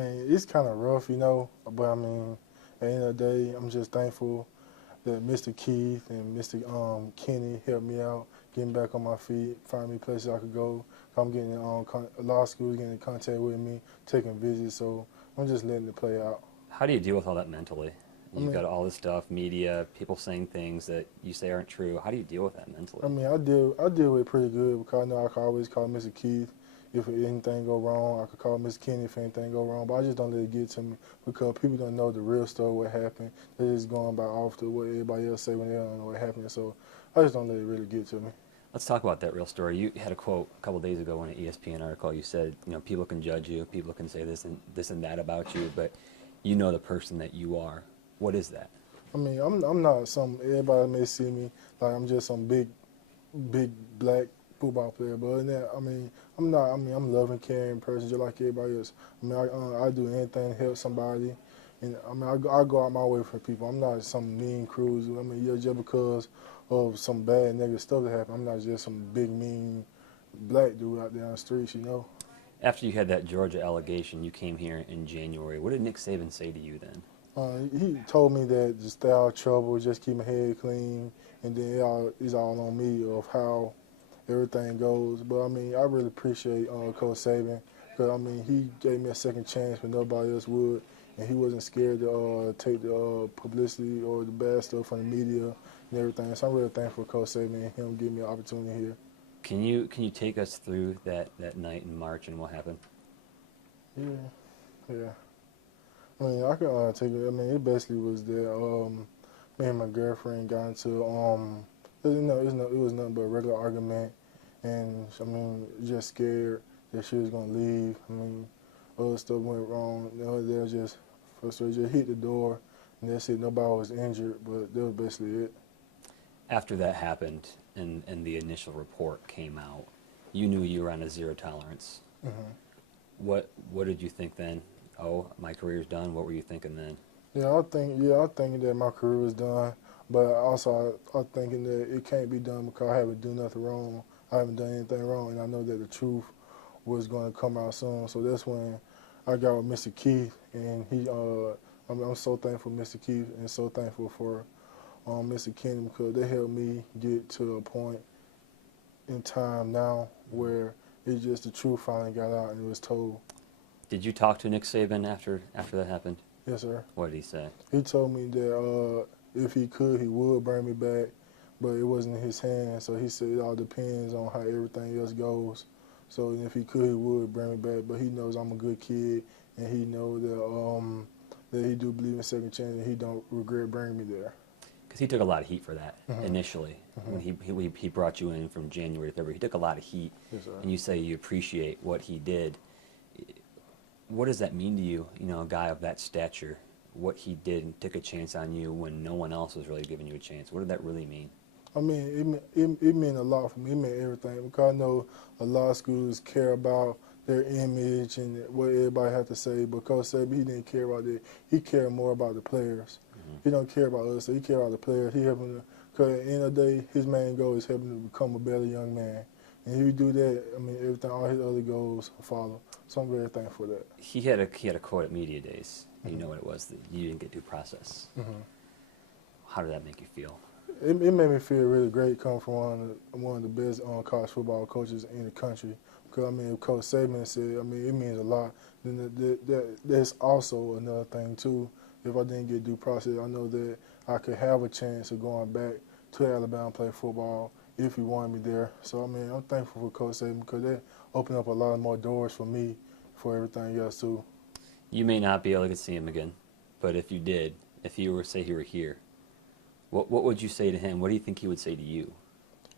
And it's kind of rough, but I mean, at the end of the day, I'm just thankful that Mr. Keith and Mr. Kenny helped me out, getting back on my feet, find me places I could go. I'm getting law school, getting in contact with me, taking visits, so I'm just letting it play out. How do you deal with all that mentally? I You've mean, got all this stuff, media, people saying things that you say aren't true. How do you deal with that I mentally? mean, I deal with it pretty good because I know I can always call Mr. Keith if anything go wrong. I could call Mr. Kenny if anything go wrong, but I just don't let it get to me because people don't know the real story, what happened. They're just going by off to what everybody else say when they don't know what happened. So I just don't let it really get to me. Let's talk about that real story. You had a quote a couple days ago in an ESPN article. You said, people can judge you, people can say this and that about you, but you know the person that you are. What is that? I mean, I'm not some everybody may see me like I'm just some big black football player, but other than that, I mean, I'm not. I mean, I'm a loving, caring person just like everybody else. I mean, I do anything to help somebody, and I mean, I go out my way for people. I'm not some mean cruiser. I mean, yeah, just because of some bad negative stuff that happened, I'm not just some big mean black dude out there on the streets. After you had that Georgia allegation, you came here in January. What did Nick Saban say to you then? He told me that just stay out of trouble, just keep my head clean, and then it's all on me of how everything goes. But I mean, I really appreciate Coach Saban because I mean he gave me a second chance when nobody else would, and he wasn't scared to take the publicity or the bad stuff from the media and everything. So I'm really thankful for Coach Saban and him giving me an opportunity here. Can you take us through that night in March and what happened? Yeah, yeah. I mean, I can take it. I mean, it basically was that me and my girlfriend got into it was nothing but a regular argument, and I mean, just scared that she was gonna leave. I mean, other stuff went wrong. They was just frustrated, just hit the door, and that's it. Nobody was injured, but that was basically it. After that happened and the initial report came out, you knew you were on a zero tolerance. Hmm. What did you think then? Oh, my career's done. What were you thinking then? I think that my career was done, but also I'm thinking that it can't be done because I haven't done nothing wrong. I haven't done anything wrong, and I know that the truth was going to come out soon. So that's when I got with Mr. Keith, and I'm so thankful for Mr. Keith and so thankful for Mr. Kenny because they helped me get to a point in time now where it's just the truth finally got out and it was told. Did you talk to Nick Saban after that happened? Yes, sir. What did he say? He told me that if he could, he would bring me back, but it wasn't in his hands. So he said it all depends on how everything else goes. So if he could, he would bring me back. But he knows I'm a good kid, and he knows that he do believe in second chance, and he don't regret bringing me there. Because he took a lot of heat for that Hmm. initially Hmm. when he brought you in from January to February. He took a lot of heat, Yes, sir. and you say you appreciate what he did. What does that mean to you? A guy of that stature, what he did and took a chance on you when no one else was really giving you a chance. What did that really mean? I mean, it meant a lot for me. It meant everything because I know a lot of schools care about their image and what everybody had to say. But Coach Saban, he didn't care about that. He cared more about the players. Hmm. He don't care about us. So he care about the players. He helping. Because at the end of the day, his main goal is helping to become a better young man. And if you do that, I mean, everything, all his other goals follow. So I'm very thankful for that. He had a quote at media days. You know Hmm. what it was that you didn't get due process. Hmm. How did that make you feel? It made me feel really great coming from one of the best college football coaches in the country. Because I mean, Coach Saban said, I mean, it means a lot. Then that's also another thing too. If I didn't get due process, I know that I could have a chance of going back to Alabama and play football if he wanted me there. So I mean, I'm thankful for Coach Saban because that opened up a lot of more doors for me for everything else too. You may not be able to see him again, but if you did, if you were say he were here, what would you say to him? What do you think he would say to you?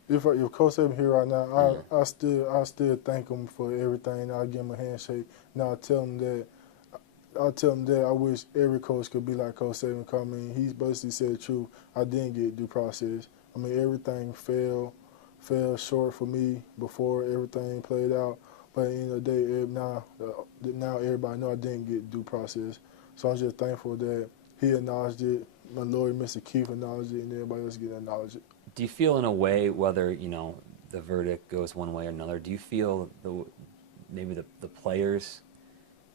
If Coach Saban here right now, Yeah. I still thank him for everything. I give him a handshake. Now I tell him that I wish every coach could be like Coach Saban. 'Cause I mean, he basically said the truth. I didn't get due process. I mean, everything fell short for me before everything played out. But at the end of the day, now everybody know I didn't get due process. So I'm just thankful that he acknowledged it. My lawyer, Mr. Keith, acknowledged it, and everybody else get acknowledged it. Do you feel in a way, whether the verdict goes one way or another, do you feel maybe the players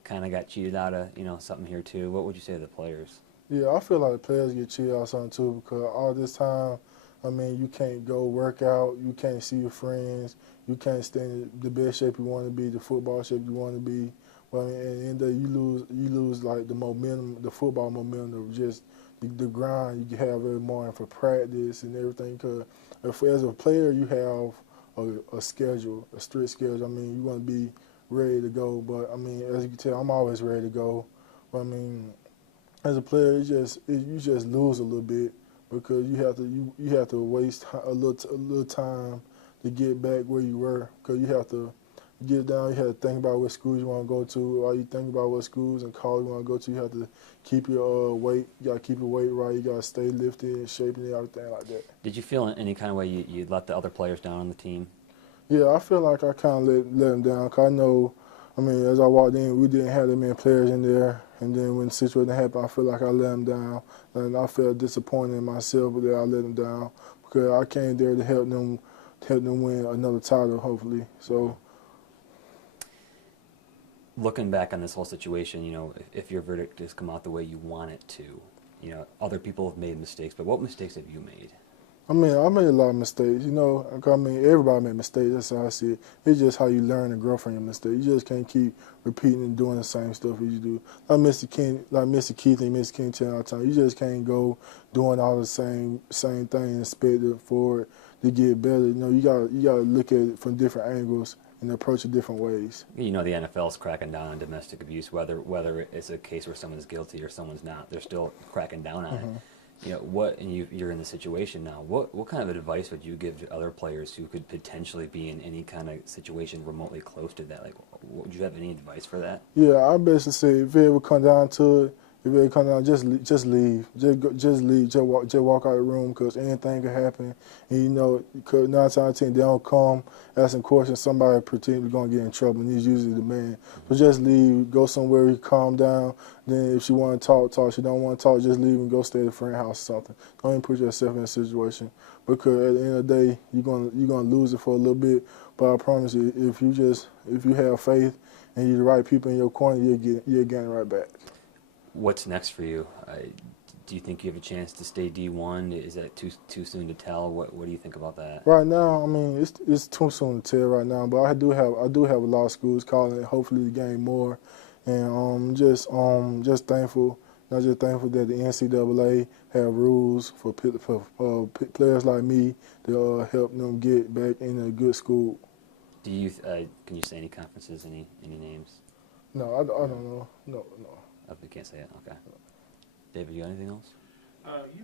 kind of got cheated out of, something here too. What would you say to the players? Yeah, I feel like the players get cheated out something too because all this time, I mean, you can't go work out, you can't see your friends, you can't stay in the best shape you want to be, the football shape you want to be. Well, I mean, and in the end, you lose like the momentum, the football momentum of just the grind you have every morning for practice and everything. Because if as a player you have a schedule, a strict schedule. I mean, you want to be ready to go. But I memean, as you can tell, I'm always ready to go. But I mean, as a player, you just lose a little bit because you have to waste a little time to get back where you were because you have to get down. You have to think about what schools you want to go to. While you think about what schools and college you want to go to, you have to keep your weight. You got to keep your weight right. You got to stay lifted and shaping and everything like that. Did you feel in any kind of way you let the other players down on the team? Yeah, I feel like I kind of let them down. Cause I know, I mean, as I walked in, we didn't have that many players in there. And then when the situation happened, I feel like I let them down. And I felt disappointed in myself that I let them down because I came there to help them win another title, hopefully. So, Looking back on this whole situation, if your verdict has come out the way you want it to, other people have made mistakes, but what mistakes have you made? I mean, I made a lot of mistakes, I mean, everybody made mistakes. That's how I see it. It's just how you learn and grow from your mistakes. You just can't keep repeating and doing the same stuff as you do. Like Mr. Keith and Mr. King tell all the time, you just can't go doing all the same thing and expect it for it to get better. You gotta look at it from different angles and approach it different ways. The NFL's cracking down on domestic abuse, whether it's a case where someone's guilty or someone's not. They're still cracking down on it. And you're in the situation now. What kind of advice would you give to other players who could potentially be in any kind of situation remotely close to that? Like, would you have any advice for that? Yeah, I basically say if it ever come down to it, just leave, just leave, just walk out of the room because anything could happen. And cause 9 times out of 10 they don't come asking questions. Somebody pretend they're gonna get in trouble, and he's usually the man. So just leave, go somewhere, you calm down. Then if she want to talk. If she don't want to talk, just leave and go stay at a friend's house or something. Don't even put yourself in a situation because at the end of the day you're gonna lose it for a little bit. But I promise you, if you have faith and you're the right people in your corner, you'll get it right back. What's next for you? Do you think you have a chance to stay D1? Is that too soon to tell? What do you think about that? Right now, I mean, it's too soon to tell right now. But I do have a lot of schools calling, hopefully to gain more, and just thankful. Not just thankful that the NCAA have rules for players like me to help them get back in a good school. Do you can you say any conferences, any names? No, I don't know. No. Oh, you can't say it. Okay. David, you got anything else? You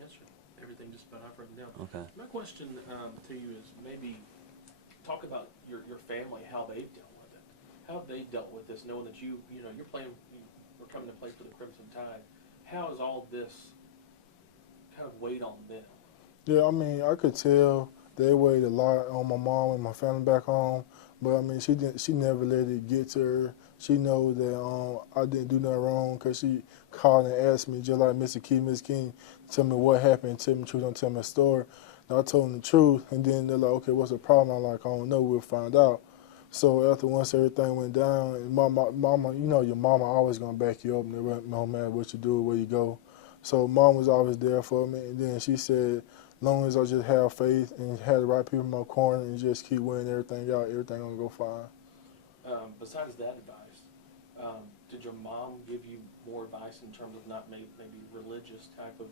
answered everything just about I've written down. Okay. My question to you is maybe talk about your family, how they've dealt with it, how they dealt with this, knowing that you're playing, we're coming to play for the Crimson Tide. How has all this kind of weighed on them? Yeah, I mean, I could tell they weighed a lot on my mom and my family back home, but I mean, she never let it get to her. She knows that I didn't do nothing wrong because she called and asked me, just like Mr. Keith, Miss King, tell me what happened, tell me the truth, don't tell me a story. And I told them the truth, and then they're like, okay, what's the problem? I'm like, I don't know, we'll find out. So once everything went down, and mama, your mama always gonna back you up no matter what you do or where you go. So mom was always there for me, and then she said, as long as I just have faith and have the right people in my corner and just keep winning everything out, everything gonna go fine. Besides that advice, did your mom give you more advice in terms of not maybe religious type of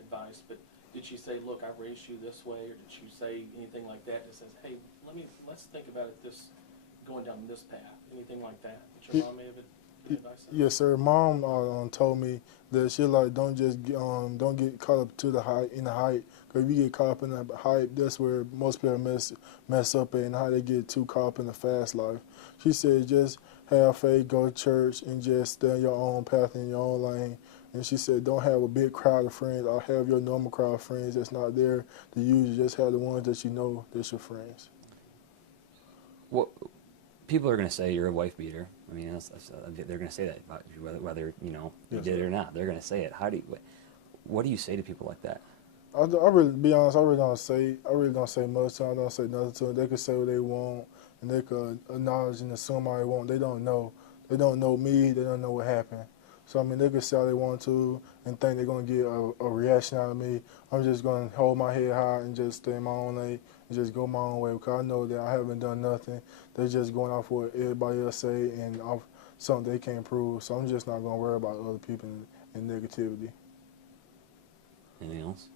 advice, but did she say, look, I raised you this way, or did she say anything like that that says, hey, let's think about it going down this path, anything like that your mom may have given advice on? Yes, sir. Mom told me that she don't get caught up to the hype, because if you get caught up in the hype, that's where most players mess up at, and how they get too caught up in the fast life. She said just have faith, go to church, and just stay on your own path in your own lane. And she said don't have a big crowd of friends or have your normal crowd of friends that's not there to use you. Just have the ones that you know that's your friends. Well, people are going to say you're a wife beater. I mean, they're going to say that about you, whether you Yes, did it sir. or not. They're going to say it. What do you say to people like that? I really, be honest, I really don't say much to them. I don't say nothing to them. They can say what they want, and they can acknowledge and assume all they want. They don't know. They don't know me. They don't know what happened. So, I mean, they can say all they want to and think they're going to get a reaction out of me. I'm just going to hold my head high and just stay in my own lane and just go my own way because I know that I haven't done nothing. They're just going off what everybody else say and off something they can't prove. So I'm just not going to worry about other people and negativity. Anything else?